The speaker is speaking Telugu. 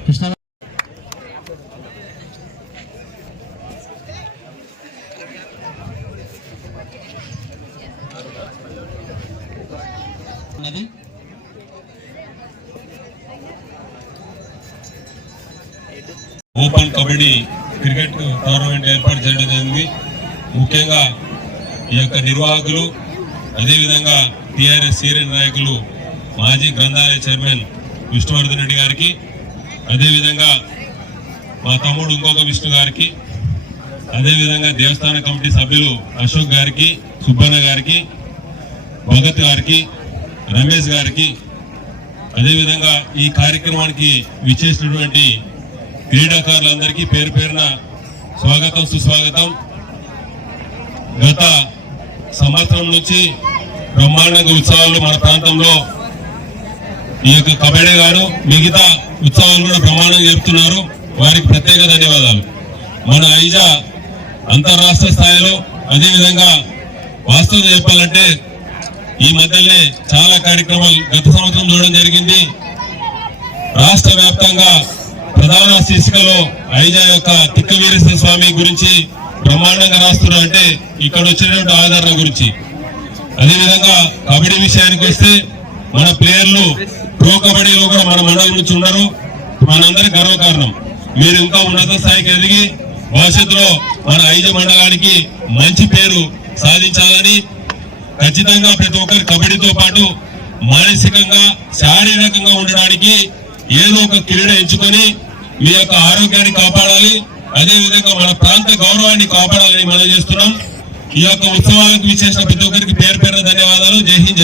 కృష్ణ ఉన్నది ఓపెన్ కబడ్డీ క్రికెట్ టోర్నమెంట్ ఏర్పాటు చేయడం జరిగింది. ముఖ్యంగా ఈ యొక్క నిర్వాహకులు అదేవిధంగా టీఆర్ఎస్ సీనియర్ నాయకులు మాజీ గ్రంథాలయ చైర్మన్ విష్ణువర్ధన్ రెడ్డి గారికి అదేవిధంగా మా తమ్ముడు ఇంకొక విష్ణు గారికి అదేవిధంగా దేవస్థాన కమిటీ సభ్యులు అశోక్ గారికి సుబ్బన్న గారికి భగత్ గారికి రమేష్ గారికి అదేవిధంగా ఈ కార్యక్రమానికి విచ్చేసినటువంటి క్రీడాకారులందరికీ పేరు పేరున స్వాగతం సుస్వాగతం. గత సంవత్సరం నుంచి బ్రహ్మాండంగా ఉత్సవాలు మన ప్రాంతంలో ఈ యొక్క కబడ్డీ గారు మిగతా ఉత్సవాలు కూడా ప్రమాణం చెప్తున్నారు వారికి ప్రత్యేక ధన్యవాదాలు. మన ఐజా అంతరాష్ట్ర స్థాయిలో అదేవిధంగా వాస్తవం చెప్పాలంటే ఈ మధ్యనే చాలా కార్యక్రమాలు గత సంవత్సరం చూడడం జరిగింది. రాష్ట్ర వ్యాప్తంగా ప్రధాన శీర్షికలో ఐజా యొక్క తిక్కవీరేశ్వర స్వామి గురించి బ్రహ్మాండంగా రాస్తున్నారు అంటే ఇక్కడ వచ్చినటువంటి ఆదరణ గురించి. అదేవిధంగా కబడ్డీ విషయానికి వస్తే మన ప్లేయర్లు ప్రో కబడ్డీలో కూడా మన మండలం నుంచి ఉన్నారు. మనందరి గర్వకారణం. మీరు ఇంకా ఉన్నత స్థాయికి ఎదిగి భవిష్యత్తులో మన ఐజ మండలానికి మంచి పేరు సాధించాలని ఖచ్చితంగా ప్రతి ఒక్కరు కబడ్డీతో పాటు మానసికంగా శారీరకంగా ఉండడానికి ఏదో ఒక క్రీడ ఎంచుకొని మీ యొక్క ఆరోగ్యాన్ని కాపాడాలి. అదే విధంగా మన ప్రాంత గౌరవాన్ని కాపాడాలని మనం చేస్తున్నాం. ఈ యొక్క ఉత్సవాలకు విచ్చేసిన ప్రతి ఒక్కరికి పేరు పేరు ధన్యవాదాలు. జై హింద్